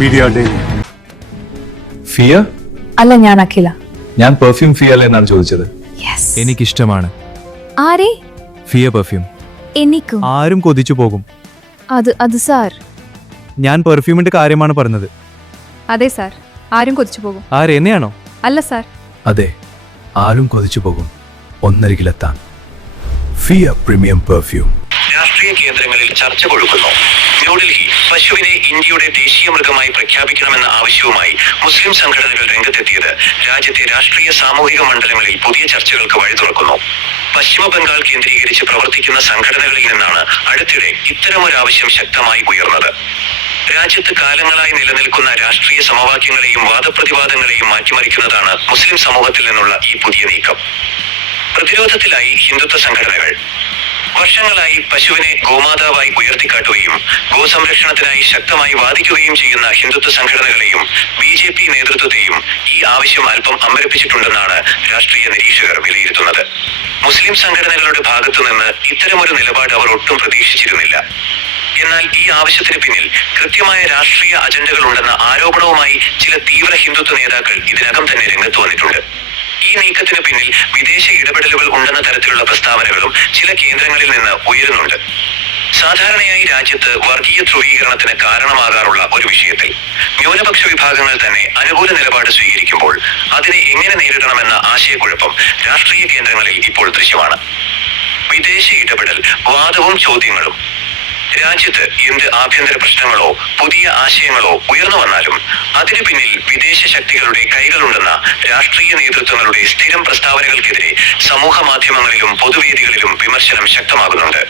Media daily. Fiya? അല്ല, ഞാൻ അഖില. ഞാൻ പെർഫ്യൂം ഫിയ എന്നാണ് ചോദിച്ചത്. എനിക്കിഷ്ടമാണ് ആരെ? ഫിയ പെർഫ്യൂം. എനിക്കും. ആരും കൊതിച്ചു പോകും. അത് സാർ. ഞാൻ പെർഫ്യൂമിന്റെ കാര്യമാണ് പറഞ്ഞത്. അതെ സാർ, ആരും കൊതിച്ചു പോകും. ആരെന്നെയാണോ? അല്ല സാർ. അതെ, ആരും കൊതിച്ചു പോകും. ഒന്നരികിലെത്താൻ ഫിയ പ്രീമിയം പെർഫ്യൂം. രാഷ്ട്രീയ കേന്ദ്രങ്ങളിൽ ചർച്ച കൊഴുക്കുന്നു. ന്യൂഡൽഹി പശുവിനെ ഇന്ത്യയുടെ ദേശീയ മൃഗമായി പ്രഖ്യാപിക്കണമെന്ന ആവശ്യവുമായി മുസ്ലിം സംഘടനകൾ രംഗത്തെത്തിയത് രാജ്യത്തെ രാഷ്ട്രീയ സാമൂഹിക മണ്ഡലങ്ങളിൽ പുതിയ ചർച്ചകൾക്ക് വഴി തുറക്കുന്നു. പശ്ചിമ ബംഗാൾ കേന്ദ്രീകരിച്ച് പ്രവർത്തിക്കുന്ന സംഘടനകളിൽ നിന്നാണ് അടുത്തിടെ ഇത്തരമൊരാവശ്യം ശക്തമായി ഉയർന്നത്. രാജ്യത്ത് കാലങ്ങളായി നിലനിൽക്കുന്ന രാഷ്ട്രീയ സമവാക്യങ്ങളെയും വാദപ്രതിവാദങ്ങളെയും മാറ്റിമറിക്കുന്നതാണ് മുസ്ലിം സമൂഹത്തിൽ നിന്നുള്ള ഈ പുതിയ നീക്കം. പ്രതിരോധത്തിലായി ഹിന്ദുത്വ സംഘടനകൾ വർഷങ്ങളായി പശുവിനെ ഗോമാതാവായി ഉയർത്തിക്കാട്ടുകയും ഗോസംരക്ഷണത്തിനായി ശക്തമായി വാദിക്കുകയും ചെയ്യുന്ന ഹിന്ദുത്വ സംഘടനകളെയും BJP നേതൃത്വത്തെയും ഈ ആവശ്യം അല്പം അമ്പരപ്പിച്ചിട്ടുണ്ടെന്നാണ് രാഷ്ട്രീയ നിരീക്ഷകർ വിലയിരുത്തുന്നത്. മുസ്ലിം സംഘടനകളുടെ ഭാഗത്തുനിന്ന് ഇത്തരമൊരു നിലപാട് അവർ ഒട്ടും പ്രതീക്ഷിച്ചിരുന്നില്ല. എന്നാൽ ഈ ആവശ്യത്തിന് പിന്നിൽ കൃത്യമായ രാഷ്ട്രീയ അജണ്ടകളുണ്ടെന്ന ആരോപണവുമായി ചില തീവ്ര ഹിന്ദുത്വ നേതാക്കൾ ഇതിനകം തന്നെ രംഗത്ത് വന്നിട്ടുണ്ട്. ഈ നീക്കത്തിന് പിന്നിൽ വിദേശ ഇടപെടലുകൾ ഉണ്ടെന്ന തരത്തിലുള്ള പ്രസ്താവനകളും ചില കേന്ദ്രങ്ങളിൽ നിന്ന് ഉയരുന്നുണ്ട്. സാധാരണയായി രാജ്യത്ത് വർഗീയ ധ്രുവീകരണത്തിന് കാരണമാകാറുള്ള ഒരു വിഷയത്തിൽ ന്യൂനപക്ഷ വിഭാഗങ്ങൾ തന്നെ അനുകൂല നിലപാട് സ്വീകരിക്കുമ്പോൾ അതിനെ എങ്ങനെ നേരിടണമെന്ന ആശയക്കുഴപ്പം രാഷ്ട്രീയ കേന്ദ്രങ്ങളിൽ ഇപ്പോൾ ദൃശ്യമാണ്. വിദേശ ഇടപെടൽ, വാദവും ചോദ്യങ്ങളും. രാജ്യത്ത് എന്ത് ആഭ്യന്തര പ്രശ്നങ്ങളോ പുതിയ ആശയങ്ങളോ ഉയർന്നു വന്നാലും അതിനു പിന്നിൽ വിദേശ ശക്തികളുടെ കൈകളുണ്ടെന്ന രാഷ്ട്രീയ നേതൃത്വങ്ങളുടെ സ്ഥിരം പ്രസ്താവനകൾക്കെതിരെ സമൂഹ മാധ്യമങ്ങളിലും പൊതുവേദികളിലും വിമർശനം ശക്തമാകുന്നുണ്ട്.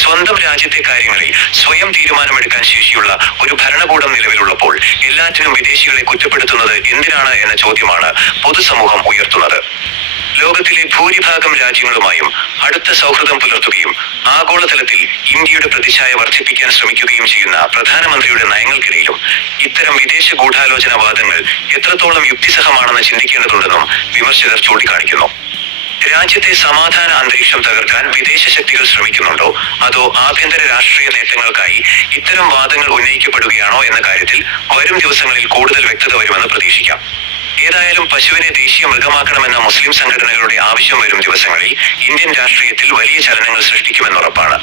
സ്വന്തം രാജ്യത്തെ കാര്യങ്ങളിൽ സ്വയം തീരുമാനമെടുക്കാൻ ശേഷിയുള്ള ഒരു ഭരണകൂടം നിലവിലുള്ളപ്പോൾ എല്ലാറ്റിനും വിദേശികളെ കുറ്റപ്പെടുത്തുന്നത് എന്തിനാണ് എന്ന ചോദ്യമാണ് പൊതുസമൂഹം ഉയർത്തുന്നത്. ലോകത്തിലെ ഭൂരിഭാഗം രാജ്യങ്ങളുമായും അടുത്ത സൗഹൃദം പുലർത്തുകയും ആഗോളതലത്തിൽ ഇന്ത്യയുടെ പ്രതിച്ഛായ വർദ്ധിപ്പിക്കാൻ ശ്രമിക്കുകയും ചെയ്യുന്ന പ്രധാനമന്ത്രിയുടെ നയങ്ങൾക്കിടയിലും ഇത്തരം വിദേശ ഗൂഢാലോചന വാദങ്ങൾ എത്രത്തോളം യുക്തിസഹമാണെന്ന് ചിന്തിക്കേണ്ടതുണ്ടെന്നും വിമർശകർ ചൂണ്ടിക്കാണിക്കുന്നു. രാജ്യത്തെ സമാധാന അന്തരീക്ഷം തകർക്കാൻ വിദേശ ശക്തികൾ ശ്രമിക്കുന്നുണ്ടോ അതോ ആഭ്യന്തര രാഷ്ട്രീയ നേട്ടങ്ങൾക്കായി ഇത്തരം വാദങ്ങൾ ഉന്നയിക്കപ്പെടുകയാണോ എന്ന കാര്യത്തിൽ വരും ദിവസങ്ങളിൽ കൂടുതൽ വ്യക്തത വരുമെന്ന് പ്രതീക്ഷിക്കാം. ഏതായാലും പശുവിനെ ദേശീയ മൃഗമാക്കണമെന്ന മുസ്ലിം സംഘടനകളുടെ ആവശ്യം വരും ദിവസങ്ങളിൽ ഇന്ത്യൻ രാഷ്ട്രീയത്തിൽ വലിയ ചലനങ്ങൾ സൃഷ്ടിക്കുമെന്നുറപ്പാണ്.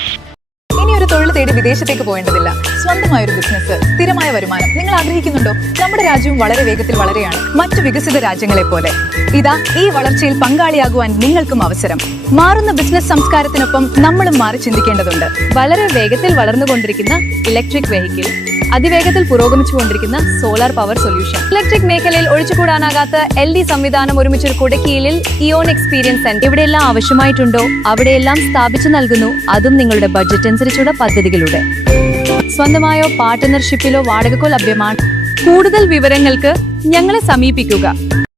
ഇനി ഒരു തൊഴിൽ തേടി വിദേശത്തേക്ക് പോകേണ്ടതില്ല. സ്വന്തമായൊരു ബിസിനസ്, സ്ഥിരമായ വരുമാനം നിങ്ങൾ ആഗ്രഹിക്കുന്നുണ്ടോ? നമ്മുടെ രാജ്യവും വളരെ വേഗത്തിൽ വളരെയാണ്, മറ്റു വികസിത രാജ്യങ്ങളെ പോലെ. ഇതാ, ഈ വളർച്ചയിൽ പങ്കാളിയാകുവാൻ നിങ്ങൾക്കും അവസരം. മാറുന്ന ബിസിനസ് സംസ്കാരത്തിനൊപ്പം നമ്മളും മാറി ചിന്തിക്കേണ്ടതുണ്ട്. വളരെ വേഗത്തിൽ വളർന്നുകൊണ്ടിരിക്കുന്ന ഇലക്ട്രിക് വെഹിക്കിൾ, അതിവേഗത്തിൽ പുരോഗമിച്ചുകൊണ്ടിരിക്കുന്ന സോളാർ പവർ സൊല്യൂഷൻ, ഇലക്ട്രിക് മേഖലയിൽ ഒഴിച്ചുകൂടാനാകാത്ത LD സംവിധാനം ഒരുമിച്ചൊരു കുടക്കീഴിൽ ഇയോൺ എക്സ്പീരിയൻസ് സെന്റർ. എവിടെയെല്ലാം ആവശ്യമായിട്ടുണ്ടോ അവിടെയെല്ലാം സ്ഥാപിച്ചു നൽകുന്നു, അതും നിങ്ങളുടെ ബഡ്ജറ്റ് അനുസരിച്ചുള്ള പദ്ധതികളുടെ. സ്വന്തമായോ പാർട്ട്ണർഷിപ്പിലോ വാടകക്കോ ലഭ്യമാണ്. കൂടുതൽ വിവരങ്ങൾക്ക് ഞങ്ങളെ സമീപിക്കുക.